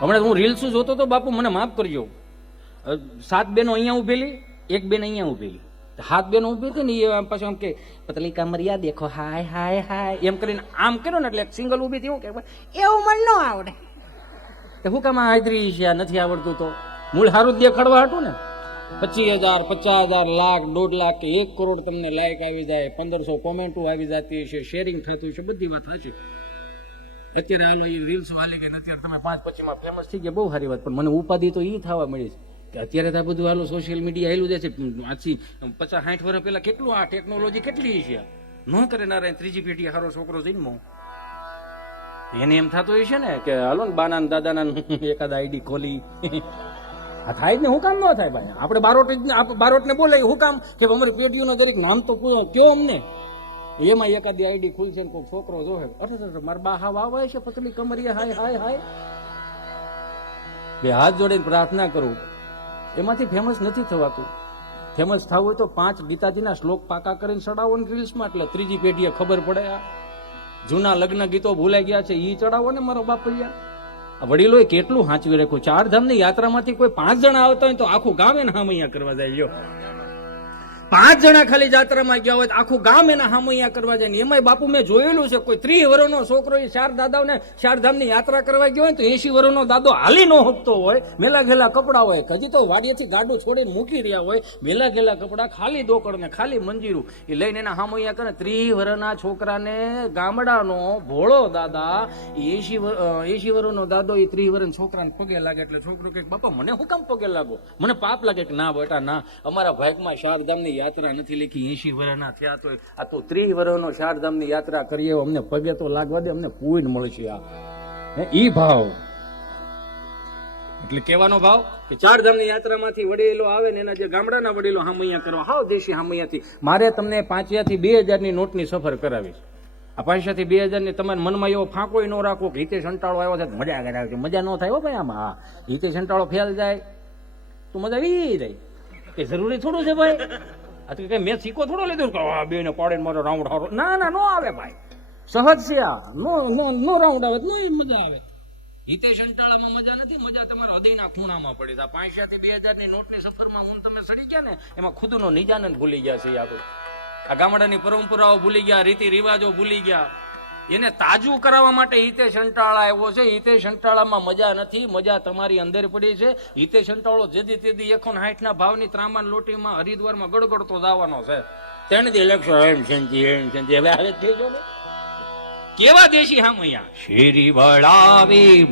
હમણાં હું રીલ્સ જોતો તો બાપુ મને માફ કરજો, 7 બહેનો અહીંયા ઉભેલી, 1 બેન અહીંયા ઉભેલી, 7 બહેનો ઉભી હતી ને એ પાછું આમ કે પતલી કામરિયા દેખો હાય હાય હાય એમ કરીને આમ કર્યો ને એટલે સિંગલ ઉભી હતી. હું કે એવું મને ન આવડે, શું કામ હાજરી છે, નથી આવડતું તો મૂળ સારું જ દેખાડવા હતું ને. 25,000 50,000 લાખ 1.5 લાખ કે 1 કરોડ તમને લાઈક આવી જાય, 1500 કોમેન્ટો આવી જતી છે, શેરિંગ થતું છે, બધી વાત સાચી. અત્યારે હાલો એ રીલ્સ હાલી ગઈ, અત્યારે તમે 5-25 માં ફેમસ થઈ ગયા, બહુ સારી વાત. પણ મને ઉપાધિ તો એ થવા મળી છે કે અત્યારે તો આ બધું હાલો સોશિયલ મીડિયા હેલું જાય છે. આજથી 50-60 વર્ષ પહેલા કેટલું આ ટેકનોલોજી કેટલી છે, ન કરે ના રહે. 3જી પેઢી સારો છોકરો જન્મો એને એમ થતું હોય છે ને કે હાલો ને બાના દાદાના એકાદ આઈડી ખોલી આ થાય જ ને. હું કામ ન થાય ભાઈ? આપણે બારોટને બોલાય હું કામ કે અમારી પેઢીઓના દરેક નામ તો કયો અમને. એમાં એકાદી આઈડી ખુલશે ને કોઈ છોકરો જોહે, અરે મારા બા હા વાવાય છે પતલી કમરિયા હાય હાય હાય. બે હાથ જોડીને પ્રાર્થના કરું, એમાંથી ફેમસ નથી થવાતું. ફેમસ થવું હોય તો 5 ગીતાજીના શ્લોક પાકા કરીને ચડાવો ને રીલ્સમાં, એટલે 3જી પેઢીએ ખબર પડે. આ જૂના લગ્ન ગીતો ભૂલાઈ ગયા છે એ ચડાવો ને મારો બાપલિયા. વડીલોએ કેટલું સાચવી રાખ્યું. 4 ધામની યાત્રામાંથી કોઈ 5 જણા આવતા હોય તો આખું ગામ એને હામૈયા કરવા જાય. 5 જણા ખાલી જાત્રામાં ગયા હોય તો આખું ગામ એના હામૈયા કરવા જાય ને. એમાંય બાપુ મેં જોયેલું છે, કોઈ 30 વર્ષનો છોકરો એ 4 દાદાઓને 4 ધામની યાત્રા કરવા ગયો હોય તો 80 વર્ષનો દાદો હાલી ન હકતો હોય, મેલા ઘેલા કપડા હોય, હજી તો વાડીએથી ગાડું છોડીને મૂકી રહ્યા હોય, મેલા ઘેલા કપડા, ખાલી દોકડ ને ખાલી મંજીરું એ લઈને એના હામૈયા કરે. 30 વર્ષના છોકરાને ગામડાનો ભોળો દાદા 80 વર્ષનો દાદો એ 30 વર્ષના છોકરાને પગે લાગે એટલે છોકરો કે બાપા મને હું કામ પગે લાગો, મને પાપ લાગે. કે ના બેટા ના, અમારા ભાગમાં 4 ધામની યાત્રા નથી લખી. 80 વર્ષના થયા તો આ તો 30 વર્ષનો 4 ધામની યાત્રા કરીએ, અમને પગે તો લાગવા દે, અમને પૂન મળશે. આ ઈ ભાવ એટલે કહેવાનો ભાવ કે 4 ધામની યાત્રામાંથી વડીલો આવે ને એના જે ગામડાના વડીલો હામૈયા કરવા, હાવ દેશી હામૈયાથી. મારે તમને 5 થી 2000 નોટની સફર કરાવી છે. આ 5 થી 2000 તમારા મનમાં એવો ફાંકો ન રાખો કે હિતેશ અંટાળો આવ્યો છે મજા કરાવે છે. મજા ન થાય હો ભાઈ આમાં. હા, હિતેશ અંટાળો ફેલ જાય તો મજા આવી જાય, કે જરૂરી થોડું છે ભાઈ. આ તો કઈ મેં શીખો થોડો લીધો બે ને પાડે મારો રાઉન્ડ હારો. ના ના, નો આવે ભાઈ, સહજ છે આ. નો રાઉન્ડ આવે નો મજા આવે. હિતેશ અંટાળામાં મજા નથી, મજા તમારા હૃદયના ખૂણામાં પડી. 5 થી 2000 નોટની સફરમાં હું તમે સડી ગયા ને, એમાં ખુદનો નિજાનંદ ભૂલી ગયા છે. આપણું આ ગામડાની પરંપરાઓ ભૂલી ગયા, રીતિ રિવાજો ભૂલી ગયા. એને તાજું કરાવવા માટે હિતેશ અંટાળા આવ્યો છે. હિતેશ અંટાળામાં મજા નથી, મજા તમારી અંદર પડી છે. હિતેશ અંટાળો જેદી તેદી 160 ભાવની ત્રાંબાન લોટીમાં હરિદ્વારમાં ગડગડતો જવાનો છે. તેને દી લક્ષો એમ શાંતિ હવે આવે જ જો ને કેવા દેશી હામૈયા શેરી વળાવી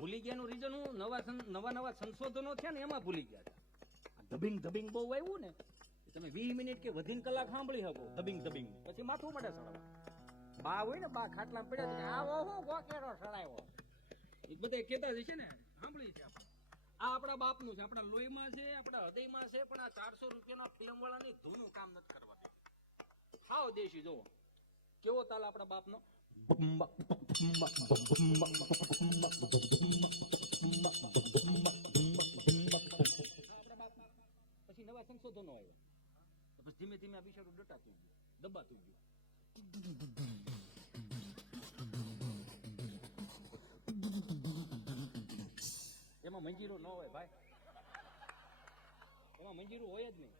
ભૂલી ગયા નું રીઝન હું નવા સંશોધનો થયા ને એમાં ભૂલી ગયા. ધબિંગ બહુ આવ્યું ને, તમે 20 મિનિટ કે વધીને કલાક સાંભળી શકો ધબિંગ પછી માથું મળે સડવા. બા હોય ને બા ખાટલા પડ્યા છે આવો હું ગોકેરો સડાયો એ બધા કેતા છે ને સાંભળી છે. આ આપણા બાપનું છે, આપણા લોહીમાં છે, આપણા હૃદયમાં છે. પણ આ 400 રૂપિયાના ફિલ્મ વાળાની ધૂનું કામ નથી કરવા. હાવ દેશી જોવો કેવો તાલ આપણા બાપનો. પછી નવા સંશોધનો આવ્યા, પછી ધીમે ધીમે આ બિચારું ડટાતું ગયું, દબાતું ગયું. એમાં મંજીરો ન હોય ભાઈ, એમાં મંજીરો હોય જ નહીં.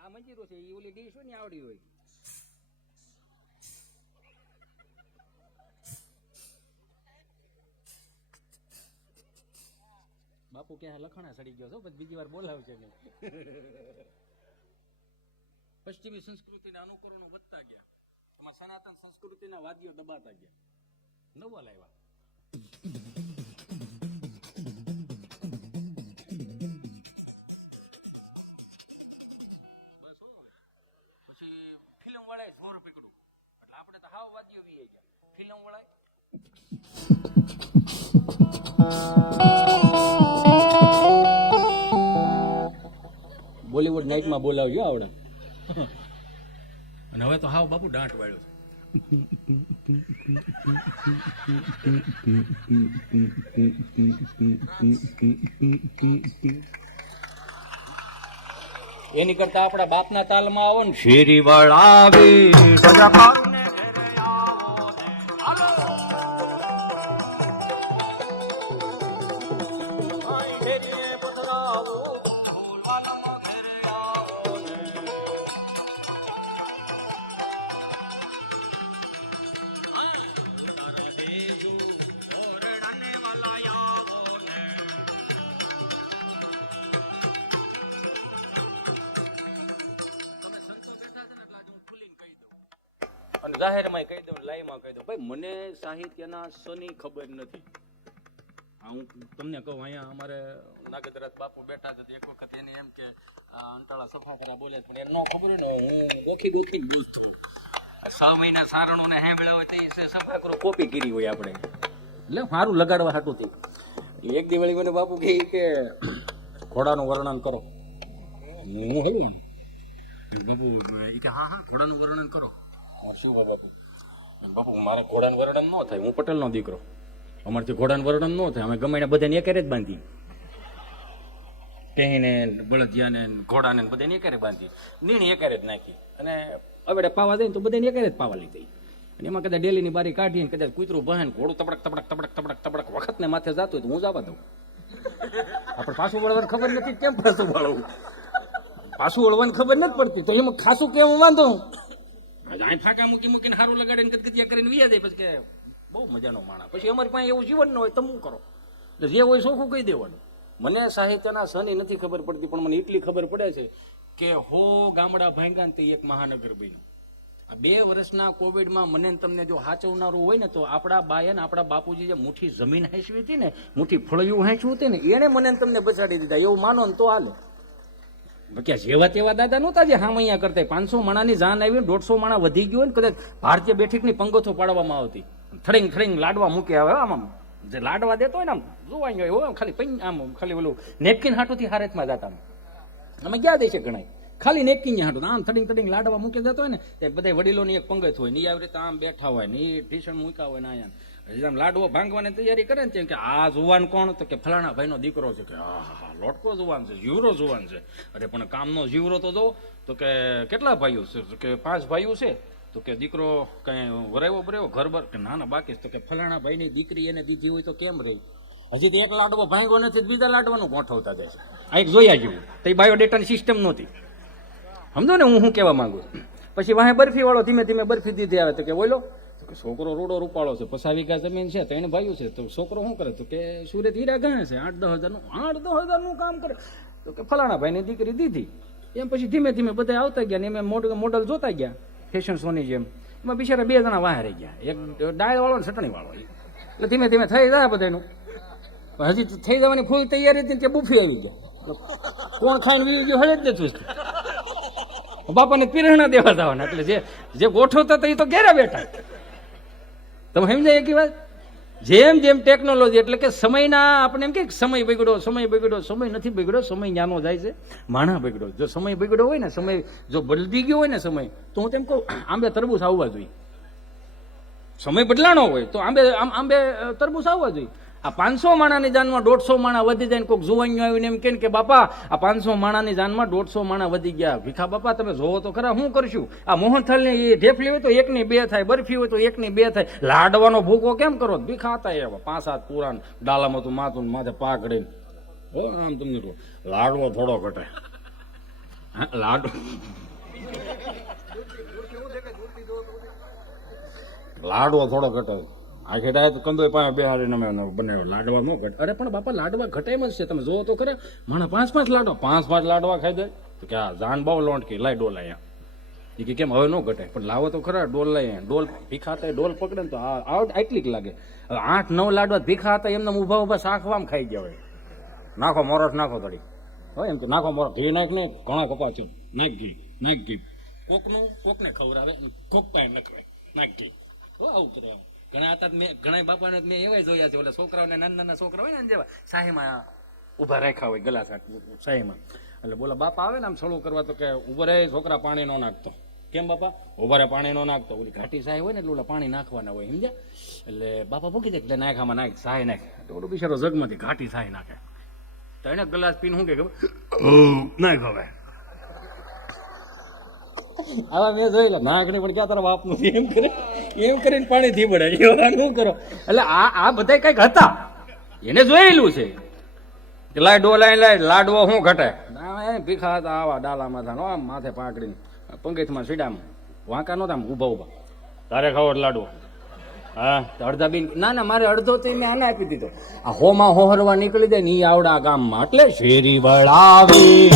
આ મંજીરો છે એ ઓલી ડીશ હોય ને આવડી હોય. બાપુ ક્યાં લખણા સડી ગયો છો, પછી બીજી વાર બોલાવશે નહીં. પશ્ચિમી સંસ્કૃતિના અનુકરણો વધતા ગયા, એમાં સનાતન સંસ્કૃતિના વાદ્યો દબાતા ગયા. નવા લાવ્યા. બોલીવુડ નાઇટમાં બોલાવજો આવડા. અને હવે તો હાવ બાપુ દાંટ વાળ્યો એની કરતા આપણા બાપના તાલમાં આવો ને શેરી વળાવી અને જાહેરમાં કહી દઉં, લાઈવમાં કહી દઉં, ભાઈ મને સાહિત્યના શની ખબર નથી. હું તમને કહું, અહીંયા અમારે નાગેન્દ્રનાથ બાપુ બેઠા છે, એક વખત એને એમ કે અંટાળા સફા કરા બોલે, પણ એમ ન ખબર ને હું ગોખી બોલતો. 6 મહિના સારણો ને સાંભળ્યા હોય તો સફા કરો કોપી કરી હોય આપણે, એટલે સારું લગાડવા હાટું થઈ. એક દિવાળી મને બાપુ કહે કે ઘોડાનું વર્ણન કરો. હું હલું બાપુ કે હા ઘોડાનું વર્ણન કરો. શું બાપુ બાપુ મારે ઘોડાનું વર્ણન ન થાય, હું પટેલનો દીકરો, અમારથી ઘોડાનું વર્ણન ન થાય. અમે ગમે બધાને એક જ બાંધી, પહેને બળદિયાને ઘોડાને બધાને એક બાંધી, નીણી એક જ નાખી, અને હવે પાવા જાય ને તો બધાને એક જ પાવા લીધી. અને એમાં કદાચ ડેલીની બારી કાઢીને કદાચ કૂતરું બહેન ઘોડું તબડક તબડક તબડક તબડક તબડક વખત ને માથે જતું હોય તો હું જવા દઉં. આપણે પાછું વળવાની ખબર નથી, કેમ પાછું વળવું, પાછું વળવાની ખબર નથી પડતી, તો એમાં ખાસું કેમ વાંધો. અહીં ફાંકા મૂકીને સારું લગાડીને કદકતિયા કરીને વિયા જાય, પછી કે બહુ મજાનો માણસ. પછી અમારી પાસે એવું જીવન ન હોય તો શું કરો, એટલે જે હોય સોખું કહી દેવાનું. મને સાહિત્યના શની નથી ખબર પડતી, પણ મને એટલી ખબર પડે છે કે ગામડા ભાંગ્યા ને તે એક મહાનગર બન્યું. આ 2 વર્ષના કોવિડમાં મને તમને જો હાચવનારું હોય ને તો આપણા બાયન આપણા બાપુજી જે મુઠ્ઠી જમીન હાંચવી હતી ને, મુઠ્ઠી ફળિયું હાંચવું હતું ને, એને મને તમને બચાડી દીધા, એવું માનો ને તો હાલે. ક્યાં જેવા તેવા દાદા નહોતા જે હામૈયા કરતા. 500 માણાની જાન આવી, 150 માણા વધી ગયો ને, કદાચ ભારતીય બેઠકની પંગતો પાડવામાં આવતી, થડીંગ થડીંગ લાડવા મૂકે. હવે આમ જે લાડવા દેતો હોય ને આમ જોવાય હોય, ખાલી આમ ખાલી ઓલું નેપકિન હાટુથી હારેતમાં જતા અમે ક્યાં દે છે ઘણા, ખાલી નેપકિન હાટું આમ થડીંગ થડીંગ લાડવા મૂકી જતો હોય ને, તે બધા વડીલોની એક પંગત હોય ને, આવી રીતે આમ બેઠા હોય ને, એ ટીશન મૂક્યા હોય ને, અહીંયા આમ લાડવો ભાંગવાની તૈયારી કરે ને, કે આ જુવાન કોણ, તો કે ફલાણા ભાઈનો દીકરો છે, કે હા લોટકો જુવાન છે, જીવરો જુવાન છે. અરે પણ કામનો જીવરો તો જો, તો કે કેટલા ભાઈઓ છે, તો કે 5 ભાઈઓ છે, તો કે દીકરો કઈ વરાયો બરાયો ઘર બર, કે ના બાકી, તો કે ફલાણા ભાઈની દીકરી એને દીધી હોય તો કેમ રહી. હજી તો એક લાડવો ભાંગ્યો નથી, બીજા લાડવાનું ગોઠવતા જાય છે. આ એક જોયા જેવું, તો એ બાયોડેટાની સિસ્ટમ નહોતી. સમજો ને હું શું કહેવા માંગુ. પછી વાહે બરફી વાળો ધીમે ધીમે બરફી દીધી આવે, તો કે બોલો છોકરો રોડો રૂપાળો છે, 50 વીઘા જમીન છે, 3 ભાઈઓ છે, તો છોકરો શું કરે, તો કે સુરત હીરા ગણે છે, 8-10 હજારનું કામ કરે, તો કે ફલાણા ભાઈની દીકરી દીધી. એમ પછી ધીમે ધીમે બધા આવતા ગયા ને એમ મોડલ જોતા ગયા ફેશન શોની જેમ. એમાં બિચારા 2 જણા વાહ રહી ગયા, એક ડાળ વાળો ને ચટણી વાળો. એટલે ધીમે ધીમે થઈ જાય બધાનું. હજી થઈ જવાની ફૂલ તૈયારી હતી કે બુફી આવી ગયા, કોણ ખાઈને વી ગયું હજે જ નથી. બાપાને પીરણા દેવા જવાના, એટલે જે ગોઠવતા હતા એ તો ઘેરા બેઠા. તમે સમજાય એક વાત, જેમ જેમ ટેકનોલોજી, એટલે કે સમયના આપણે એમ કે સમય બગડ્યો, સમય નથી બગડ્યો, સમય ન્યાનો જાય છે, માણા બગડ્યો. જો સમય બગડ્યો હોય ને, સમય જો બદલી ગયો હોય ને સમય, તો હું તેમ કહું આંબે તરબૂચ આવવા જોઈએ. સમય બદલાણો હોય તો આંબે તરબૂચ આવવા જોઈએ. આ 500 માણાની જાનમાં 150 માણા વધી જાય ને કોઈક જુવાનીઓ આવીને એમ કે બાપા આ 500 માણાની જાનમાં 150 માણા વધી ગયા. ભીખા બાપા તમે જોવો તો ખરા, શું કરશું? આ મોહનથાળની એ ઢેફલી હોય તો 1 ની 2 થાય, બરફી હોય તો 1 ની 2 થાય. લાડવાનો ભૂકો કેમ કરો? ભીખા હતા એવા 5-7 પુરાણ ડાલામાં તું માથું માથે પાકડીને આમ તમને કહું લાડવો થોડો ઘટે. લાડવો થોડો ઘટે. આખી ડાય તો કંદોય પાસે બેહાડીને અમે બનાવ્યો, લાડવા ન ઘટે. અરે પણ બાપા લાડવા ઘટે એમ જ છે, તમે જોવો તો ખરા. માણા 5-5 લાડવા 5-5 લાડવા ખાઈ જાય તો કે આ જાન બહુ લોટકી લાય ડોલ અહીંયા. એ કે કેમ હવે ન ઘટે, પણ લાવો તો ખરા ડોલ લાય. ડોલ ભીખા હતા, ડોલ પકડે ને તો આટલી જ લાગે. હવે 8-9 લાડવા ભીખા હતા એમને ઊભા શાખવામાં ખાઈ ગયા હોય. નાખો મોરસ નાખો થોડી, હોય એમ કે નાખો મોરસ, ઘી નાખ ને ઘણા કપાચો નાખ ઘી. કોકને ખવડાવે, કોક પાસે નખવાય નાખ ઘી. આવું કરે એમ. ઘણા બાપાને મેં એવા જોયા છે, ઓલા છોકરાઓને નાના છોકરા હોય ને જેવા શાહીમાં ઉભા રાખ્યા હોય, ગલાસ શાહીમાં એટલે બોલા બાપા આવે ને આમ સળું કરવા તો કે ઉભા રે છોકરા પાણી નો નાખતો. કેમ બાપા? ઉભા રે પાણી નો નાખતો. ઓલી ઘાટી સાય હોય ને એટલે ઓલા પાણી નાખવાના હોય, સમજ્યા? એટલે બાપા પૂકી જાય એટલે નાખામાં નાખ, સાય નાખ. તો ઓલું બિચારો જગમાંથી ઘાટી સાય નાખે. તો એને ગ્લાસ પીને શું કે નાખ હવે. આવા મેં જોઈ લે નાખણી પણ ક્યાં તારા બાપનું એમ કરીને પાણી થી પડે. શું કરો? એટલે આ બધા કઈક હતા, એને જોયેલું છે કે લાડવો લાડવો શું ઘટે ભીખા હતા આવા ડાલામાં થાય આમ માથે પાકડીને પંગીથમાં સીડામાં વાંકા નહોતા ઉભા ઉભા. તારે ખાવો લાડવો? હા. અડધા બીન ના મારે અડધો તો મેં આને આપી દીધો. આ હોમાં હોહરવા નીકળી જાય ને ઈ આવડા ગામમાં એટલે શેરી વળાવી